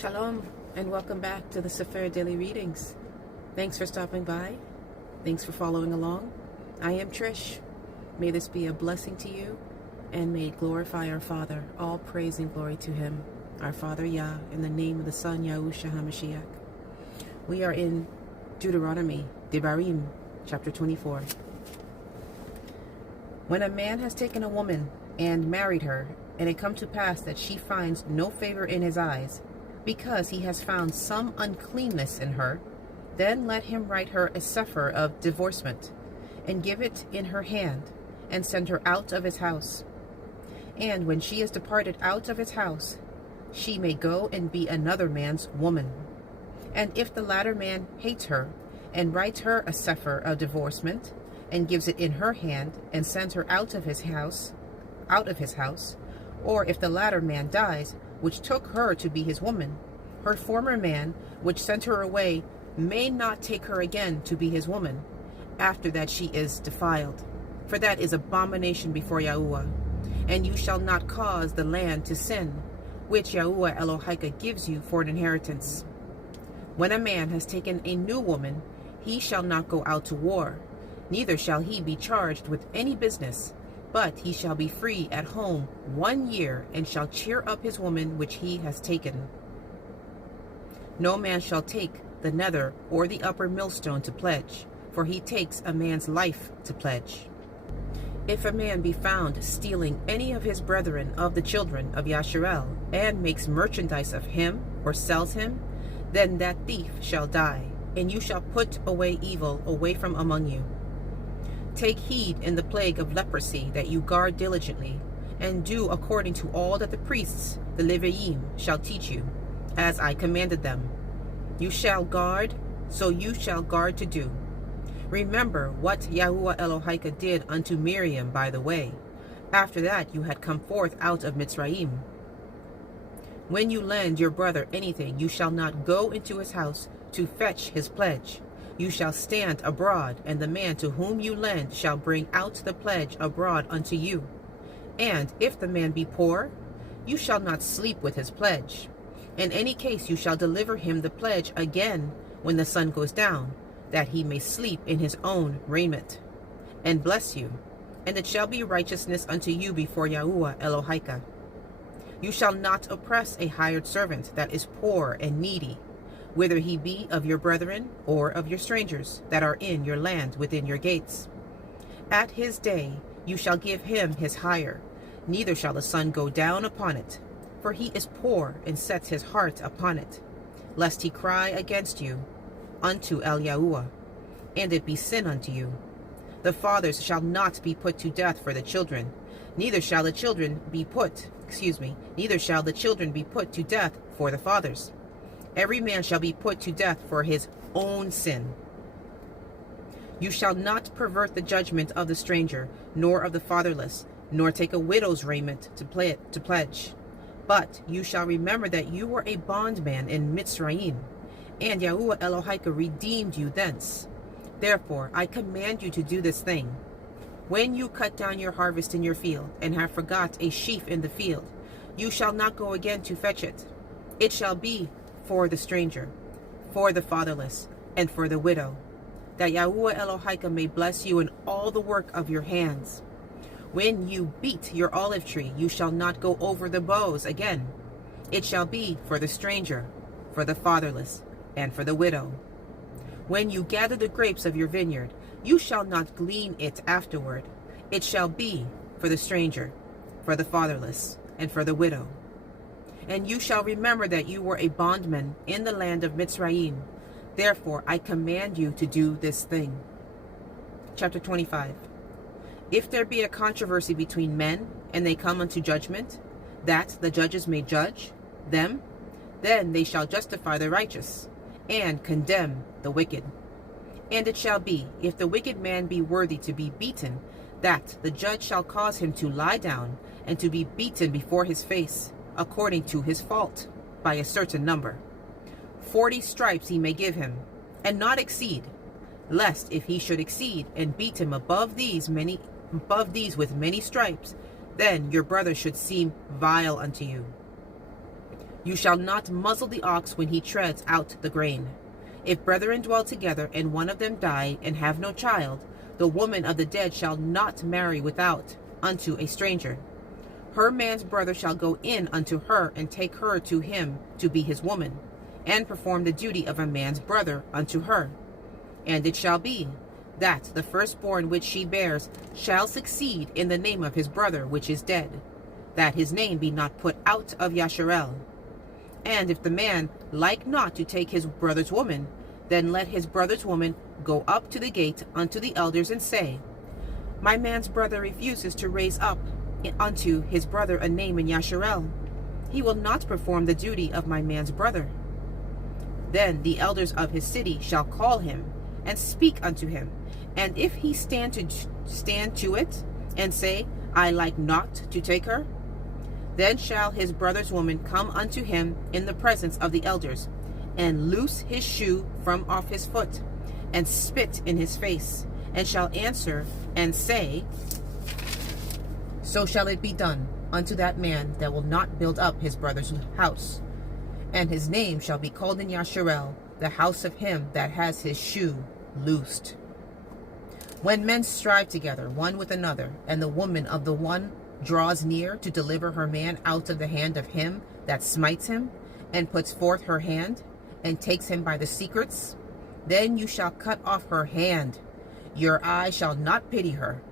Shalom, and welcome back to the Cepher Daily Readings. Thanks for stopping by. Thanks for following along. I am Trish. May this be a blessing to you, and may it glorify our Father. All praise and glory to Him, our Father Yah, in the name of the Son Yahushua HaMashiach. We are in Deuteronomy, Devariym, chapter 24. When a man has taken a woman and married her, and it come to pass that she finds no favor in his eyes, because he has found some uncleanness in her, then let him write her a Cepher of divorcement, and give it in her hand, and send her out of his house. And when she is departed out of his house, she may go and be another man's woman. And if the latter man hates her, and writes her a Cepher of divorcement, and gives it in her hand, and sends her out of his house, or if the latter man dies, which took her to be his woman, her former man, which sent her away, may not take her again to be his woman, after that she is defiled. For that is abomination before Yahuwah. And you shall not cause the land to sin, which Yahuwah Elohika gives you for an inheritance. When a man has taken a new woman, he shall not go out to war, neither shall he be charged with any business, but he shall be free at home 1 year, and shall cheer up his woman which he has taken. No man shall take the nether or the upper millstone to pledge, for he takes a man's life to pledge. If a man be found stealing any of his brethren of the children of Yasharel, and makes merchandise of him, or sells him, then that thief shall die, and you shall put away evil away from among you. Take heed in the plague of leprosy that you guard diligently, and do according to all that the priests, the Devariym, shall teach you, as I commanded them. You shall guard, so you shall guard to do. Remember what Yahuwah Elohika did unto Miriam by the way, after that you had come forth out of Mitzrayim. When you lend your brother anything, you shall not go into his house to fetch his pledge. You shall stand abroad, and the man to whom you lend shall bring out the pledge abroad unto you. And if the man be poor, you shall not sleep with his pledge. In any case you shall deliver him the pledge again when the sun goes down, that he may sleep in his own raiment, and bless you. And it shall be righteousness unto you before Yahuwah Elohika. You shall not oppress a hired servant that is poor and needy, whether he be of your brethren or of your strangers that are in your land within your gates. At his day you shall give him his hire, neither shall the sun go down upon it, for he is poor and sets his heart upon it, lest he cry against you unto El Yahuwah, and it be sin unto you. The fathers shall not be put to death for the children, neither shall the children be put to death for the fathers. Every man shall be put to death for his own sin. You shall not pervert the judgment of the stranger, nor of the fatherless, nor take a widow's raiment to pledge. But you shall remember that you were a bondman in Mitzrayim, and Yahuwah Elohika redeemed you thence. Therefore I command you to do this thing. When you cut down your harvest in your field, and have forgot a sheaf in the field, you shall not go again to fetch it. It shall be for the stranger, for the fatherless, and for the widow, that Yahuwah Elohika may bless you in all the work of your hands. When you beat your olive tree, you shall not go over the boughs again. It shall be for the stranger, for the fatherless, and for the widow. When you gather the grapes of your vineyard, you shall not glean it afterward. It shall be for the stranger, for the fatherless, and for the widow. And you shall remember that you were a bondman in the land of Mitzrayim. Therefore I command you to do this thing. Chapter 25. If there be a controversy between men, and they come unto judgment, that the judges may judge them, then they shall justify the righteous, and condemn the wicked. And it shall be, if the wicked man be worthy to be beaten, that the judge shall cause him to lie down, and to be beaten before his face, according to his fault, by a certain number. 40 stripes he may give him, and not exceed, lest if he should exceed, and beat him above these with many stripes, then your brother should seem vile unto you. You shall not muzzle the ox when he treads out the grain. If brethren dwell together, and one of them die, and have no child, the woman of the dead shall not marry without unto a stranger. Her man's brother shall go in unto her, and take her to him to be his woman, and perform the duty of a man's brother unto her. And it shall be, that the firstborn which she bears shall succeed in the name of his brother which is dead, that his name be not put out of Yasharel. And if the man like not to take his brother's woman, then let his brother's woman go up to the gate unto the elders, and say, My man's brother refuses to raise up unto his brother a name in Yasharel. He will not perform the duty of my man's brother. Then the elders of his city shall call him, and speak unto him. And if he stand to it, and say, I like not to take her, then shall his brother's woman come unto him in the presence of the elders, and loose his shoe from off his foot, and spit in his face, and shall answer and say, So shall it be done unto that man that will not build up his brother's house. And his name shall be called in Yasharel, the house of him that has his shoe loosed. When men strive together one with another, and the woman of the one draws near to deliver her man out of the hand of him that smites him, and puts forth her hand, and takes him by the secrets, then you shall cut off her hand. Your eye shall not pity her.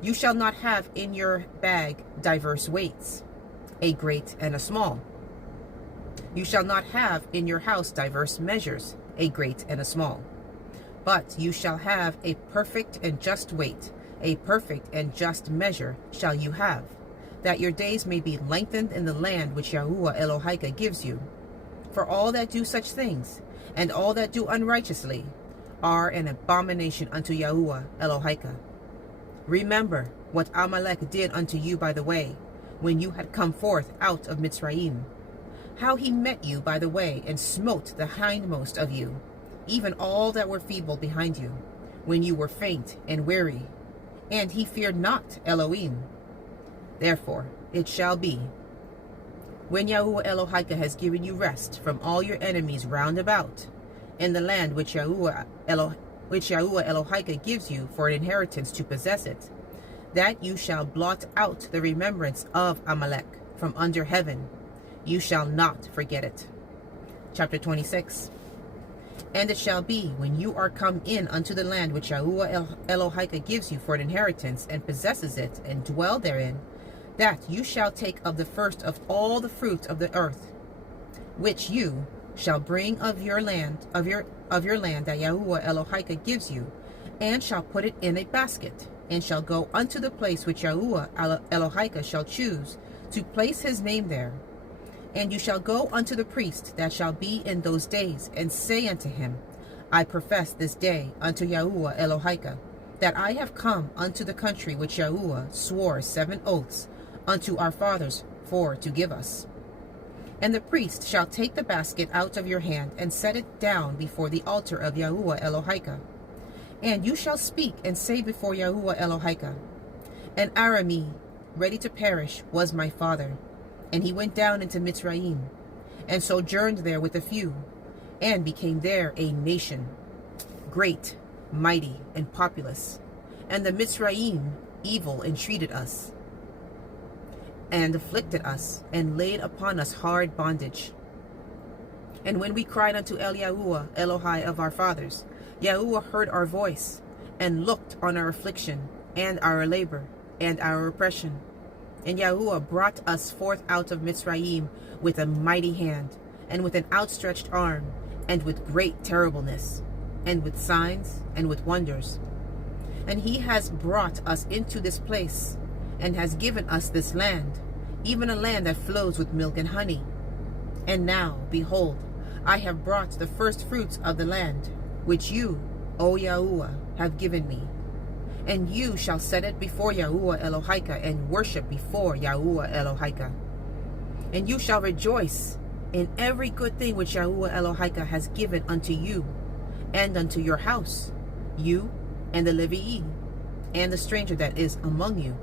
You shall not have in your bag diverse weights, a great and a small. You shall not have in your house diverse measures, a great and a small. But you shall have a perfect and just weight, a perfect and just measure shall you have, that your days may be lengthened in the land which Yahuwah Elohika gives you. For all that do such things, and all that do unrighteously, are an abomination unto Yahuwah Elohika. Remember what Amalek did unto you by the way, when you had come forth out of Mitzrayim, how he met you by the way, and smote the hindmost of you, even all that were feeble behind you, when you were faint and weary, and he feared not Elohim. Therefore it shall be, when Yahuwah Elohika has given you rest from all your enemies round about, in the land which Yahuwah Elohika gives you for an inheritance to possess it, that you shall blot out the remembrance of Amalek from under heaven. You shall not forget it. Chapter 26. And it shall be, when you are come in unto the land which Yahuwah Elohika gives you for an inheritance, and possesses it, and dwell therein, that you shall take of the first of all the fruit of the earth, which you shall bring of your land, of your land that Yahuwah Elohika gives you, and shall put it in a basket, and shall go unto the place which Yahuwah Elohika shall choose to place his name there. And you shall go unto the priest that shall be in those days, and say unto him, I profess this day unto Yahuwah Elohika, that I have come unto the country which Yahuwah swore 7 oaths unto our fathers for to give us. And the priest shall take the basket out of your hand, and set it down before the altar of Yahuwah Elohika. And you shall speak and say before Yahuwah Elohika, An Arami, ready to perish, was my father, and he went down into Mitzrayim, and sojourned there with a few, and became there a nation, great, mighty, and populous. And the Mitzrayim evil entreated us, and afflicted us, and laid upon us hard bondage. And when we cried unto Yahuwah Elohai of our fathers, Yahuwah heard our voice, and looked on our affliction, and our labor, and our oppression. And Yahuwah brought us forth out of Mitzrayim with a mighty hand, and with an outstretched arm, and with great terribleness, and with signs, and with wonders. And he has brought us into this place, and has given us this land, even a land that flows with milk and honey. And now, behold, I have brought the first fruits of the land, which you, O Yahuwah, have given me. And you shall set it before Yahuwah Elohika, and worship before Yahuwah Elohika. And you shall rejoice in every good thing which Yahuwah Elohika has given unto you, and unto your house, you and the Levi, and the stranger that is among you.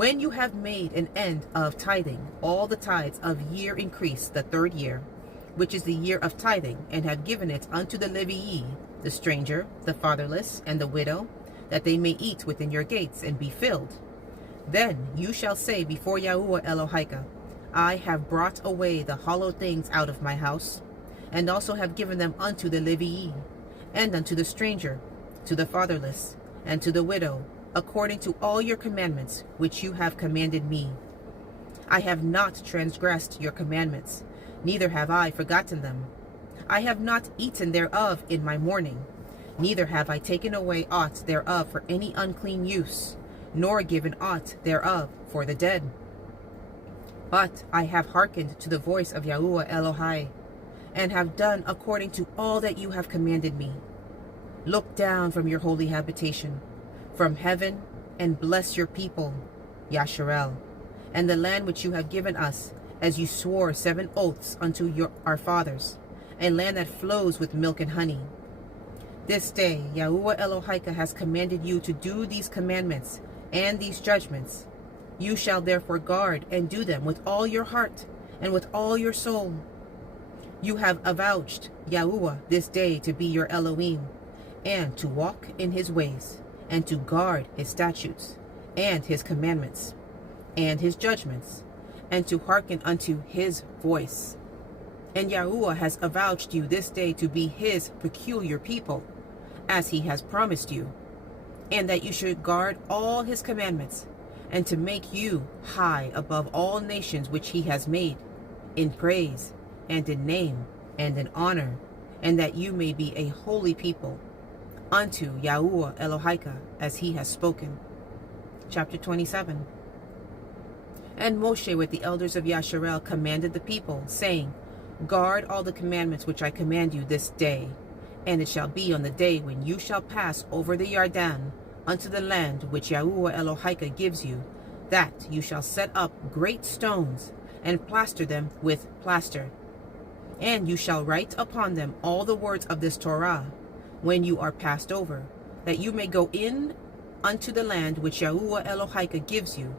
When you have made an end of tithing all the tithes of year increase the 3rd year, which is the year of tithing, and have given it unto the Levii, the stranger, the fatherless, and the widow, that they may eat within your gates and be filled, then you shall say before Yahuwah Elohika, I have brought away the hollow things out of my house, and also have given them unto the Levii, and unto the stranger, to the fatherless, and to the widow, according to all your commandments which you have commanded me. I have not transgressed your commandments, neither have I forgotten them. I have not eaten thereof in my mourning, neither have I taken away aught thereof for any unclean use, nor given aught thereof for the dead. But I have hearkened to the voice of Yahuwah Elohai, and have done according to all that you have commanded me. Look down from your holy habitation, from heaven, and bless your people, Yasharel, and the land which you have given us, as you swore 7 oaths unto our fathers, a land that flows with milk and honey. This day Yahuwah Elohika has commanded you to do these commandments and these judgments. You shall therefore guard and do them with all your heart and with all your soul. You have avouched Yahuwah this day to be your Elohim, and to walk in his ways, and to guard his statutes, and his commandments, and his judgments, and to hearken unto his voice. And Yahuwah has avouched you this day to be his peculiar people, as he has promised you, and that you should guard all his commandments, and to make you high above all nations which he has made, in praise, and in name, and in honor, and that you may be a holy people, unto Yahuwah Elohika, as he has spoken. Chapter 27. And Moshe with the elders of Yasharel commanded the people, saying, Guard all the commandments which I command you this day. And it shall be on the day when you shall pass over the Yarden unto the land which Yahuwah Elohika gives you, that you shall set up great stones, and plaster them with plaster. And you shall write upon them all the words of this Torah, when you are passed over, that you may go in unto the land which Yahuwah Elohika gives you,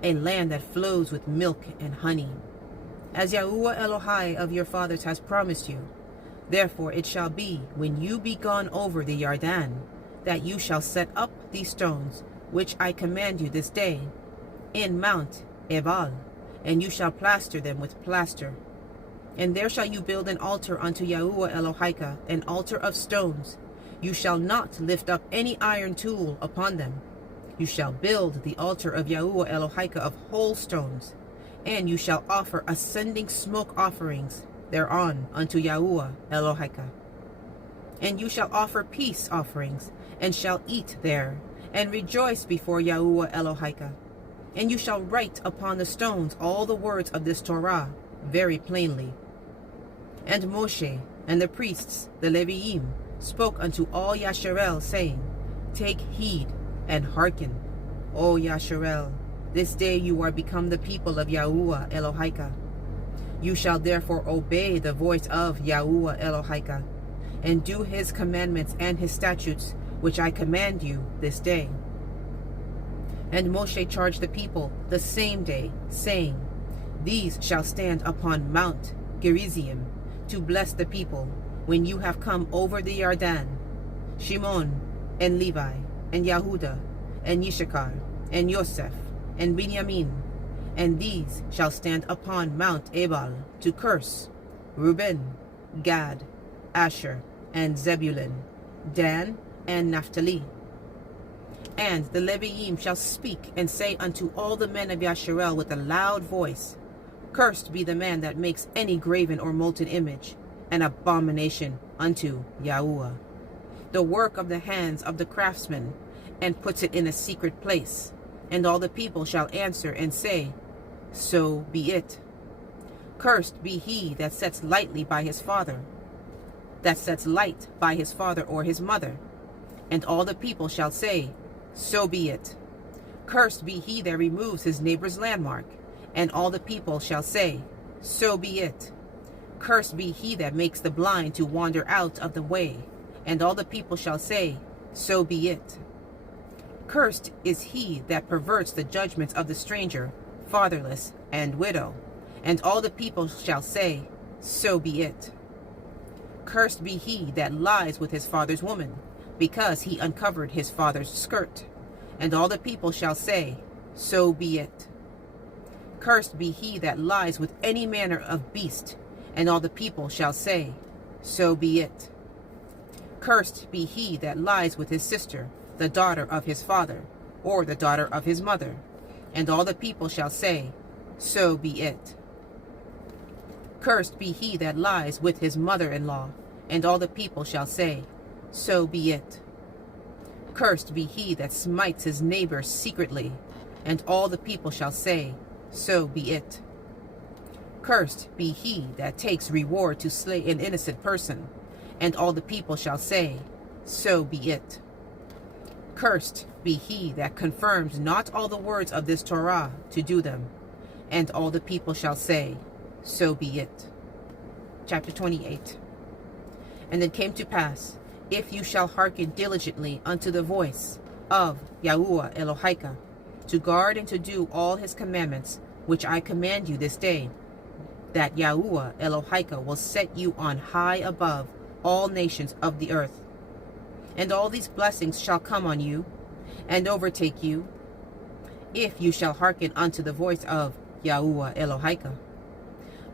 a land that flows with milk and honey, as Yahuwah Elohai of your fathers has promised you. Therefore it shall be, when you be gone over the Yarden, that you shall set up these stones, which I command you this day, in Mount Ebal, and you shall plaster them with plaster. And there shall you build an altar unto Yahuwah Elohika, an altar of stones. You shall not lift up any iron tool upon them. You shall build the altar of Yahuwah Elohika of whole stones, and you shall offer ascending smoke offerings thereon unto Yahuwah Elohika. And you shall offer peace offerings, and shall eat there, and rejoice before Yahuwah Elohika. And you shall write upon the stones all the words of this Torah very plainly. And Moshe and the priests, the Devariym, spoke unto all Yasharel, saying, Take heed and hearken, O Yasharel, this day you are become the people of Yahuwah Elohika. You shall therefore obey the voice of Yahuwah Elohika, and do his commandments and his statutes, which I command you this day. And Moshe charged the people the same day, saying, These shall stand upon Mount Gerizim, to bless the people, when you have come over the Yarden, Shimon, and Levi, and Yehuda, and Yishakar, and Yosef, and Binyamin. And these shall stand upon Mount Ebal, to curse Reuben, Gad, Asher, and Zebulun, Dan, and Naphtali. And the Leviim shall speak and say unto all the men of Yasharel with a loud voice, Cursed be the man that makes any graven or molten image, an abomination unto Yahuwah, the work of the hands of the craftsman, and puts it in a secret place. And all the people shall answer and say, So be it. Cursed be he that sets lightly by his father, that sets light by his father or his mother. And all the people shall say, So be it. Cursed be he that removes his neighbor's landmark. And all the people shall say, So be it. Cursed be he that makes the blind to wander out of the way. And all the people shall say, So be it. Cursed is he that perverts the judgments of the stranger, fatherless, and widow. And all the people shall say, So be it. Cursed be he that lies with his father's woman, because he uncovered his father's skirt. And all the people shall say, So be it. Cursed be he that lies with any manner of beast, and all the people shall say, So be it. Cursed be he that lies with his sister, the daughter of his father, or the daughter of his mother, and all the people shall say, So be it. Cursed be he that lies with his mother-in-law, and all the people shall say, So be it. Cursed be he that smites his neighbor secretly, and all the people shall say, So be it. Cursed be he that takes reward to slay an innocent person, and all the people shall say, So be it. Cursed be he that confirms not all the words of this Torah to do them, and all the people shall say, So be it. Chapter 28. And it came to pass, if you shall hearken diligently unto the voice of Yahuwah Elohika, to guard and to do all his commandments, which I command you this day, that Yahuwah Elohika will set you on high above all nations of the earth. And all these blessings shall come on you, and overtake you, if you shall hearken unto the voice of Yahuwah Elohika.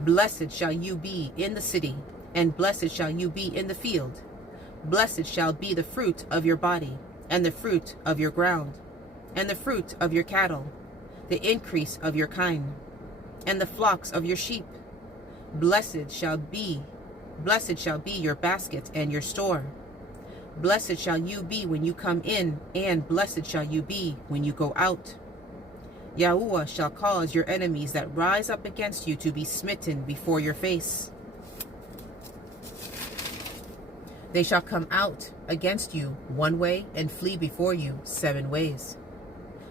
Blessed shall you be in the city, and blessed shall you be in the field. Blessed shall be the fruit of your body, and the fruit of your ground, and the fruit of your cattle, the increase of your kind, and the flocks of your sheep. Blessed shall be your basket and your store. Blessed shall you be when you come in, and blessed shall you be when you go out. Yahuwah shall cause your enemies that rise up against you to be smitten before your face. They shall come out against you one way, and flee before you 7 ways.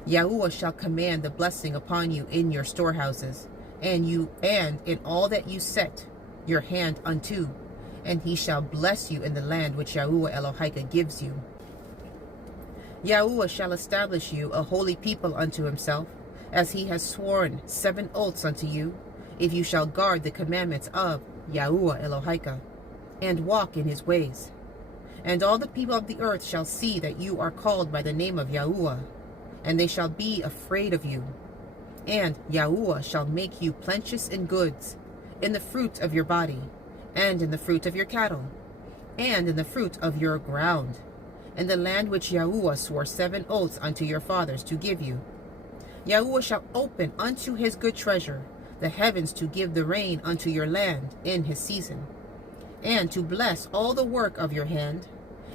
Yahuwah shall command the blessing upon you in your storehouses, and in all that you set your hand unto, and he shall bless you in the land which Yahuwah Elohika gives you. Yahuwah shall establish you a holy people unto himself, as he has sworn 7 oaths unto you, if you shall guard the commandments of Yahuwah Elohika, and walk in his ways. And all the people of the earth shall see that you are called by the name of Yahuwah, and they shall be afraid of you. And Yahuwah shall make you plenteous in goods, in the fruit of your body, and in the fruit of your cattle, and in the fruit of your ground, in the land which Yahuwah swore 7 oaths unto your fathers to give you. Yahuwah shall open unto his good treasure the heavens to give the rain unto your land in his season, and to bless all the work of your hand,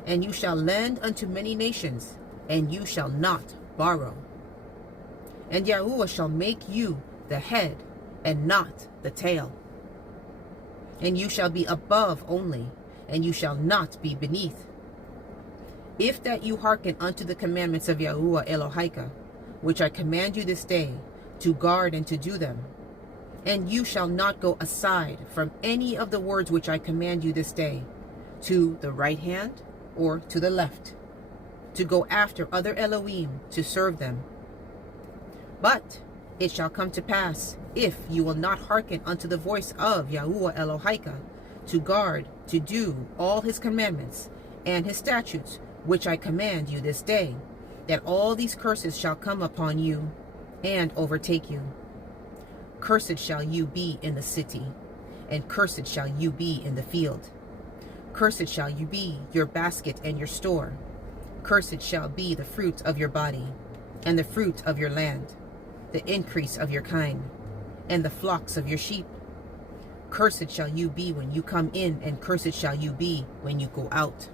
and you shall lend unto many nations, and you shall not borrow. And Yahuwah shall make you the head, and not the tail. And you shall be above only, and you shall not be beneath. If that you hearken unto the commandments of Yahuwah Elohika, which I command you this day, to guard and to do them, and you shall not go aside from any of the words which I command you this day, to the right hand or to the left, to go after other Elohim to serve them. But it shall come to pass, if you will not hearken unto the voice of Yahuwah Elohika, to guard, to do all his commandments and his statutes, which I command you this day, that all these curses shall come upon you and overtake you. Cursed shall you be in the city, and cursed shall you be in the field. Cursed shall you be your basket and your store. Cursed shall be the fruit of your body, and the fruit of your land, the increase of your kind, and the flocks of your sheep. Cursed shall you be when you come in, and cursed shall you be when you go out.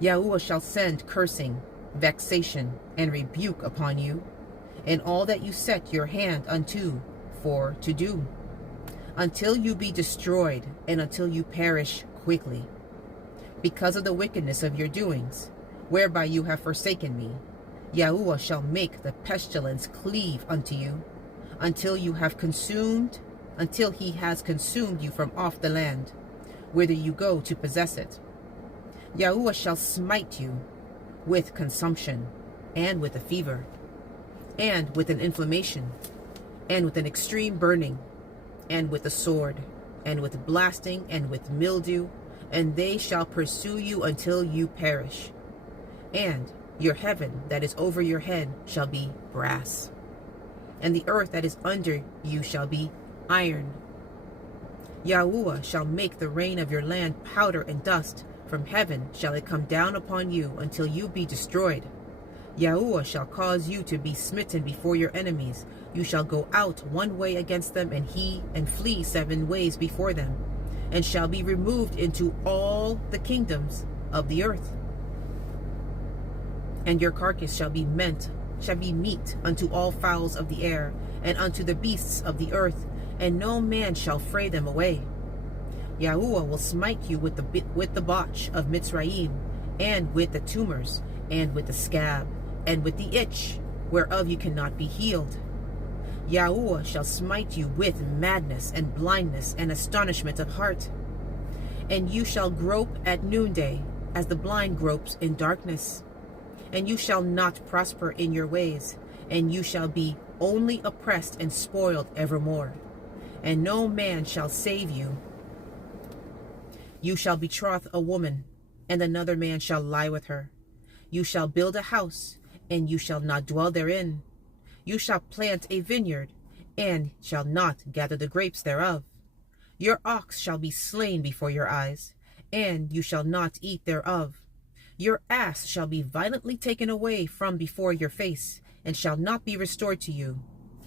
Yahuwah shall send cursing, vexation, and rebuke upon you, and all that you set your hand unto for to do, until you be destroyed, and until you perish quickly, because of the wickedness of your doings, whereby you have forsaken me. Yahuwah shall make the pestilence cleave unto you, until he has consumed you from off the land, whither you go to possess it. Yahuwah shall smite you with consumption, and with a fever, and with an inflammation, and with an extreme burning, and with a sword, and with blasting, and with mildew, and they shall pursue you until you perish. And your heaven that is over your head shall be brass, and the earth that is under you shall be iron. Yahuwah shall make the rain of your land powder and dust. From heaven shall it come down upon you until you be destroyed. Yahuwah shall cause you to be smitten before your enemies. You shall go out one way against them, and flee 7 ways before them, and shall be removed into all the kingdoms of the earth. And your carcass shall be meat unto all fowls of the air, and unto the beasts of the earth, and no man shall fray them away. Yahuwah will smite you with the botch of Mitzrayim, and with the tumors, and with the scab, and with the itch, whereof you cannot be healed. Yahuwah shall smite you with madness, and blindness, and astonishment of heart. And you shall grope at noonday, as the blind gropes in darkness. And you shall not prosper in your ways, and you shall be only oppressed and spoiled evermore. And no man shall save you. You shall betroth a woman, and another man shall lie with her. You shall build a house, and you shall not dwell therein. You shall plant a vineyard, and shall not gather the grapes thereof. Your ox shall be slain before your eyes, and you shall not eat thereof. Your ass shall be violently taken away from before your face, and shall not be restored to you.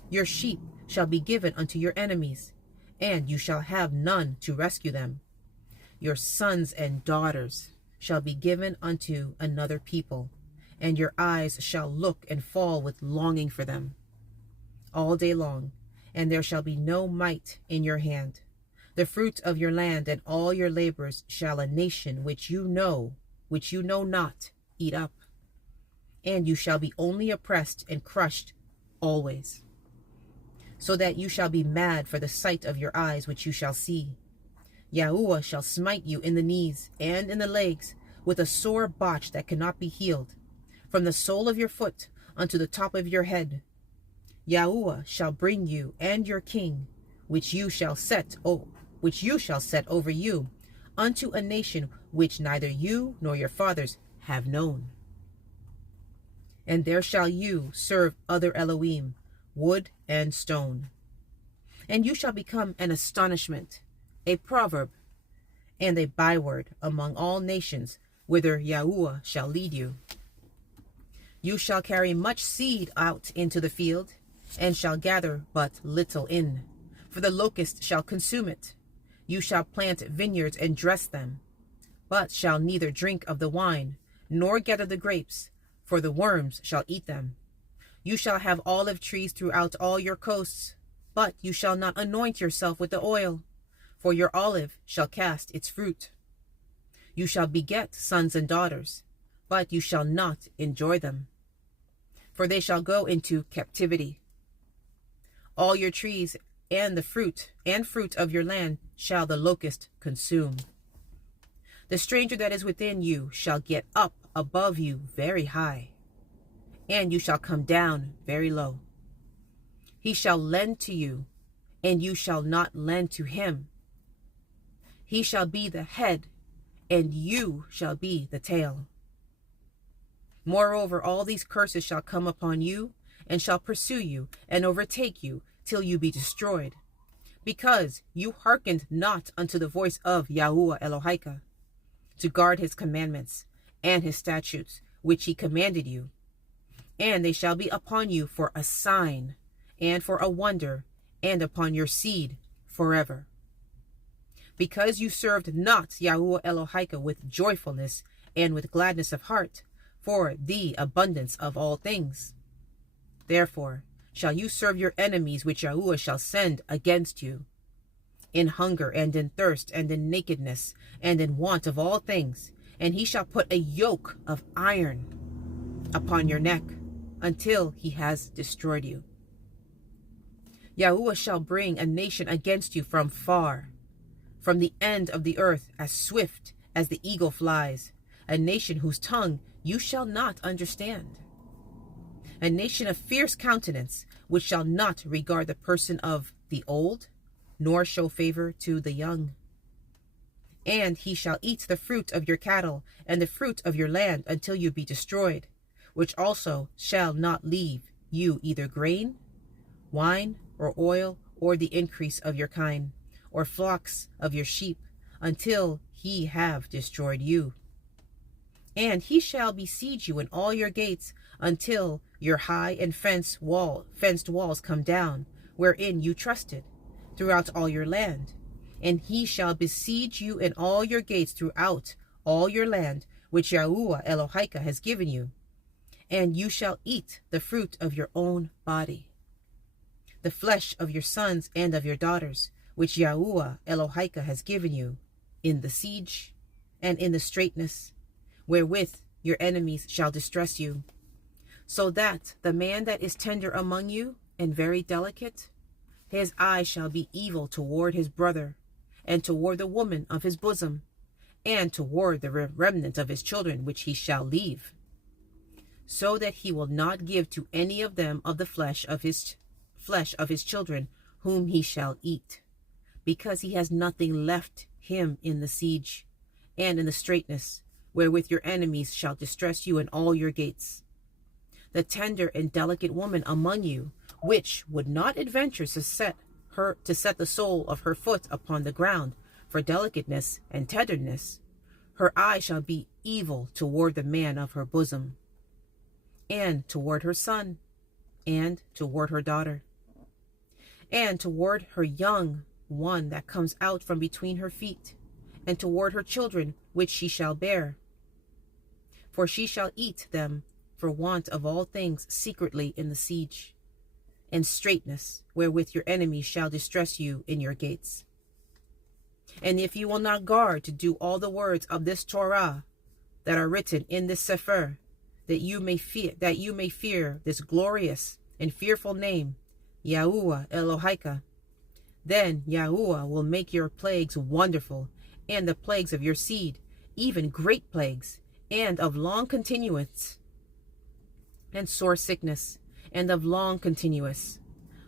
Your sheep shall be given unto your enemies, and you shall have none to rescue them. Your sons and daughters shall be given unto another people, and your eyes shall look and fall with longing for them all day long, and there shall be no might in your hand. The fruit of your land and all your labors shall a nation which you know not eat up, and you shall be only oppressed and crushed always, so that you shall be mad for the sight of your eyes which you shall see. Yahuwah shall smite you in the knees and in the legs with a sore botch that cannot be healed, from the sole of your foot unto the top of your head. Yahuwah shall bring you and your king, which you shall set over you, unto a nation which neither you nor your fathers have known. And there shall you serve other Elohim, wood and stone. And you shall become an astonishment, a proverb, and a byword among all nations, whither Yahuwah shall lead you. You shall carry much seed out into the field, and shall gather but little in, for the locust shall consume it. You shall plant vineyards and dress them, but shall neither drink of the wine, nor gather the grapes, for the worms shall eat them. You shall have olive trees throughout all your coasts, but you shall not anoint yourself with the oil, for your olive shall cast its fruit. You shall beget sons and daughters, but you shall not enjoy them, for they shall go into captivity. All your trees and the fruit of your land shall the locust consume. The stranger that is within you shall get up above you very high, and you shall come down very low. He shall lend to you, and you shall not lend to him. He shall be the head, and you shall be the tail. Moreover, all these curses shall come upon you, and shall pursue you, and overtake you, till you be destroyed, because you hearkened not unto the voice of Yahuwah Elohika, to guard his commandments and his statutes, which he commanded you. And they shall be upon you for a sign, and for a wonder, and upon your seed forever. Because you served not Yahuwah Elohika with joyfulness and with gladness of heart, for the abundance of all things. Therefore shall you serve your enemies which Yahuwah shall send against you, in hunger and in thirst and in nakedness and in want of all things, and he shall put a yoke of iron upon your neck until he has destroyed you. Yahuwah shall bring a nation against you from far, from the end of the earth, as swift as the eagle flies, a nation whose tongue you shall not understand, a nation of fierce countenance, which shall not regard the person of the old, nor show favor to the young. And he shall eat the fruit of your cattle and the fruit of your land until you be destroyed, which also shall not leave you either grain, wine, or oil, or the increase of your kine, or flocks of your sheep, until he have destroyed you. And he shall besiege you in all your gates, until your high and fenced walls come down, wherein you trusted, throughout all your land. And he shall besiege you in all your gates throughout all your land, which Yahuwah Elohika has given you. And you shall eat the fruit of your own body, the flesh of your sons and of your daughters, which Yahuwah Elohika has given you, in the siege and in the straitness, wherewith your enemies shall distress you. So that the man that is tender among you and very delicate, his eye shall be evil toward his brother, and toward the woman of his bosom, and toward the remnant of his children which he shall leave, so that he will not give to any of them of the flesh of his children whom he shall eat, because he has nothing left him in the siege and in the straitness, wherewith your enemies shall distress you in all your gates. The tender and delicate woman among you, which would not adventure to set the sole of her foot upon the ground for delicateness and tenderness, her eye shall be evil toward the man of her bosom, and toward her son, and toward her daughter, and toward her young one that comes out from between her feet, and toward her children which she shall bear. For she shall eat them for want of all things secretly in the siege and straitness, wherewith your enemies shall distress you in your gates. And if you will not guard to do all the words of this Torah that are written in this Cepher, that you may fear this glorious and fearful name, Yahuwah Elohika, then Yahuwah will make your plagues wonderful, and the plagues of your seed, even great plagues, and of long continuance, and sore sickness, and of long continuous.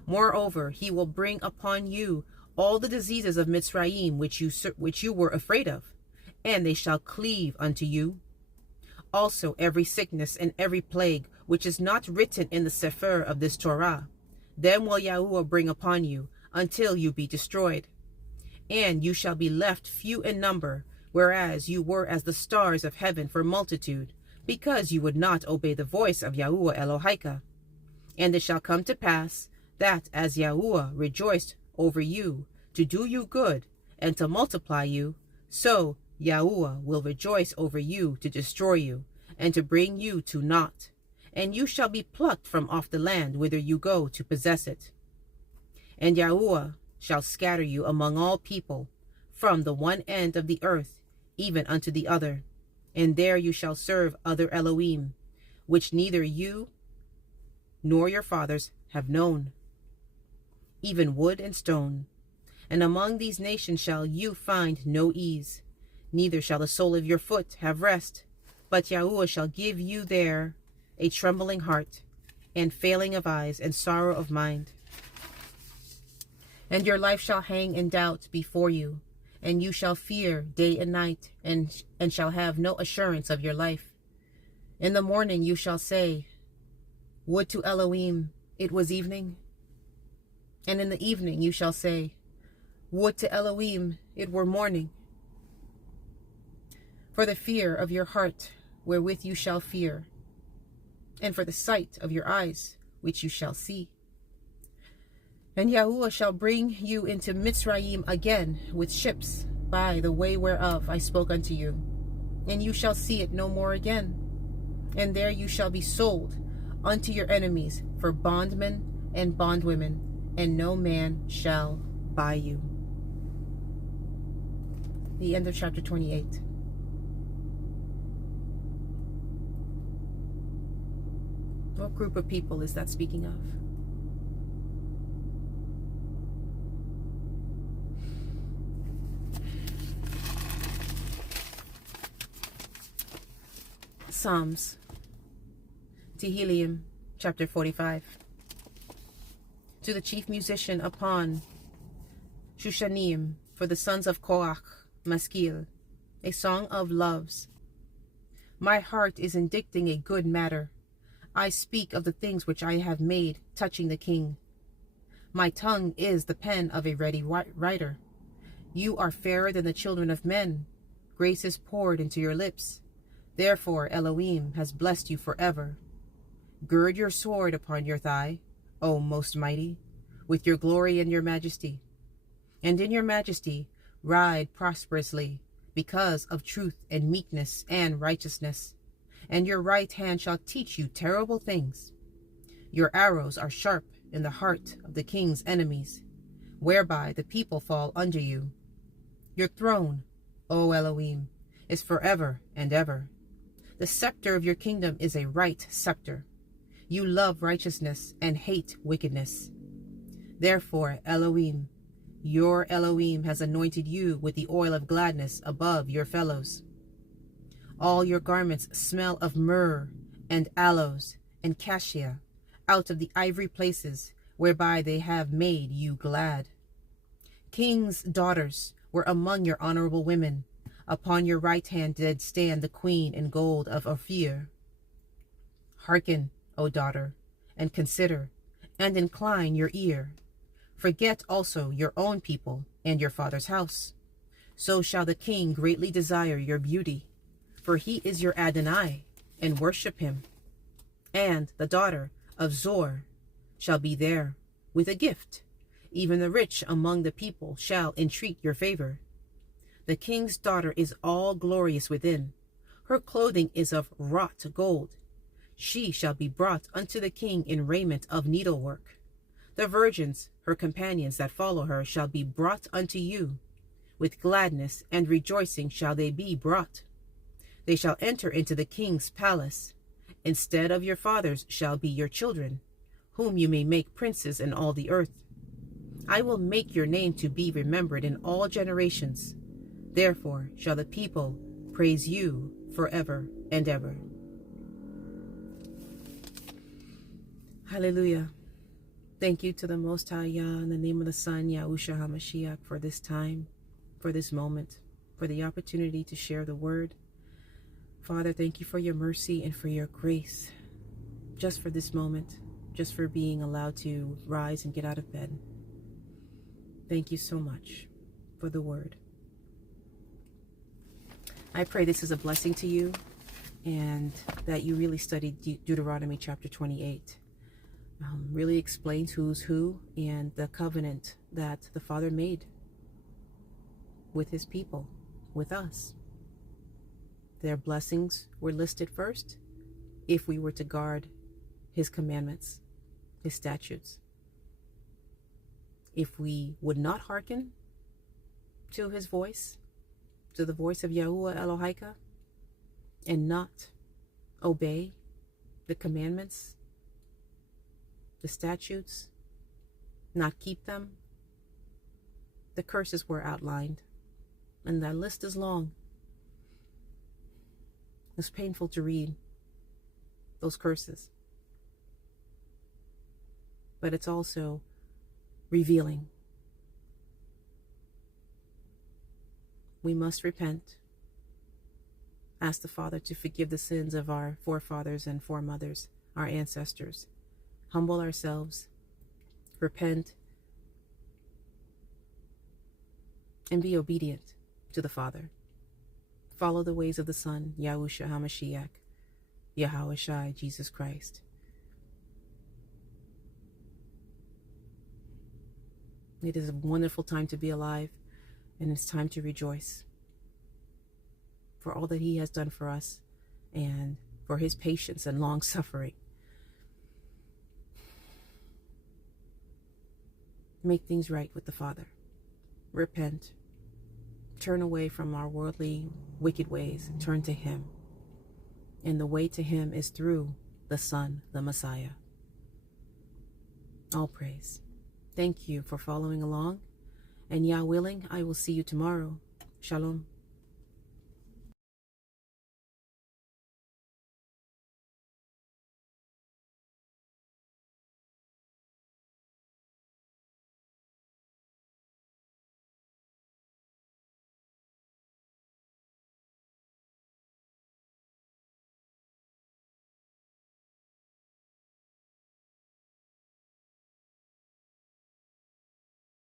Moreover, he will bring upon you all the diseases of Mitzrayim which you were afraid of, and they shall cleave unto you. Also every sickness and every plague which is not written in the Cepher of this Torah, then will Yahuwah bring upon you, until you be destroyed. And you shall be left few in number, whereas you were as the stars of heaven for multitude, because you would not obey the voice of Yahuwah Elohika. And it shall come to pass, that as Yahuwah rejoiced over you, to do you good, and to multiply you, so Yahuwah will rejoice over you to destroy you, and to bring you to naught. And you shall be plucked from off the land whither you go to possess it. And Yahuwah shall scatter you among all people, from the one end of the earth even unto the other. And there you shall serve other Elohim, which neither you nor your fathers have known, even wood and stone. And among these nations shall you find no ease, neither shall the sole of your foot have rest. But Yahuwah shall give you there a trembling heart, and failing of eyes, and sorrow of mind. And your life shall hang in doubt before you, and you shall fear day and night, and shall have no assurance of your life. In the morning you shall say, would to Elohim it was evening. And in the evening you shall say, would to Elohim it were morning. For the fear of your heart wherewith you shall fear, and for the sight of your eyes which you shall see. And Yahuwah shall bring you into Mitzrayim again with ships, by the way whereof I spoke unto you, and you shall see it no more again. And there you shall be sold unto your enemies for bondmen and bondwomen, and no man shall buy you. The end of chapter 28. What group of people is that speaking of? Psalms, Tehilliym, chapter 45. To the chief musician upon Shushanim, for the sons of Korach, Maskil, a song of loves. My heart is indicting a good matter. I speak of the things which I have made touching the king. My tongue is the pen of a ready writer. You are fairer than the children of men. Grace is poured into your lips. Therefore Elohim has blessed you forever. Gird your sword upon your thigh, O most mighty, with your glory and your majesty. And in your majesty ride prosperously, because of truth and meekness and righteousness. And your right hand shall teach you terrible things. Your arrows are sharp in the heart of the king's enemies, whereby the people fall under you. Your throne, O Elohim, is forever and ever. The scepter of your kingdom is a right scepter. You love righteousness and hate wickedness. Therefore, Elohim, your Elohim, has anointed you with the oil of gladness above your fellows. All your garments smell of myrrh and aloes and cassia, out of the ivory places whereby they have made you glad. Kings' daughters were among your honorable women. Upon your right hand did stand the queen in gold of Ophir. Hearken, O daughter, and consider, and incline your ear. Forget also your own people and your father's house. So shall the king greatly desire your beauty, for he is your Adonai, and worship him. And the daughter of Zor shall be there with a gift. Even the rich among the people shall entreat your favor. The king's daughter is all glorious within. Her clothing is of wrought gold. She shall be brought unto the king in raiment of needlework. The virgins, her companions that follow her, shall be brought unto you. With gladness and rejoicing shall they be brought. They shall enter into the king's palace. Instead of your fathers shall be your children, whom you may make princes in all the earth. I will make your name to be remembered in all generations. Therefore shall the people praise you forever and ever. Hallelujah. Thank you to the Most High Yah, in the name of the Son, Yahushua HaMashiach, for this time, for this moment, for the opportunity to share the word. Father, thank you for your mercy and for your grace, just for this moment, just for being allowed to rise and get out of bed. Thank you so much for the word. I pray this is a blessing to you and that you really studied Deuteronomy chapter 28. Really explains who's who and the covenant that the Father made with his people, with us. Their blessings were listed first if we were to guard his commandments, his statutes. If we would not hearken to his voice, to the voice of Yahuwah Elohika, and not obey the commandments, the statutes, not keep them, the curses were outlined. And that list is long. It's painful to read those curses. But it's also revealing. We must repent. Ask the Father to forgive the sins of our forefathers and foremothers, our ancestors. Humble ourselves, repent, and be obedient to the Father. Follow the ways of the Son, Yahushua HaMashiach, Yahweh Shai, Jesus Christ. It is a wonderful time to be alive, and it's time to rejoice for all that he has done for us and for his patience and long suffering. Make things right with the Father. Repent. Turn away from our worldly, wicked ways. Turn to him. And the way to him is through the Son, the Messiah. All praise. Thank you for following along. And Yah willing, I will see you tomorrow. Shalom.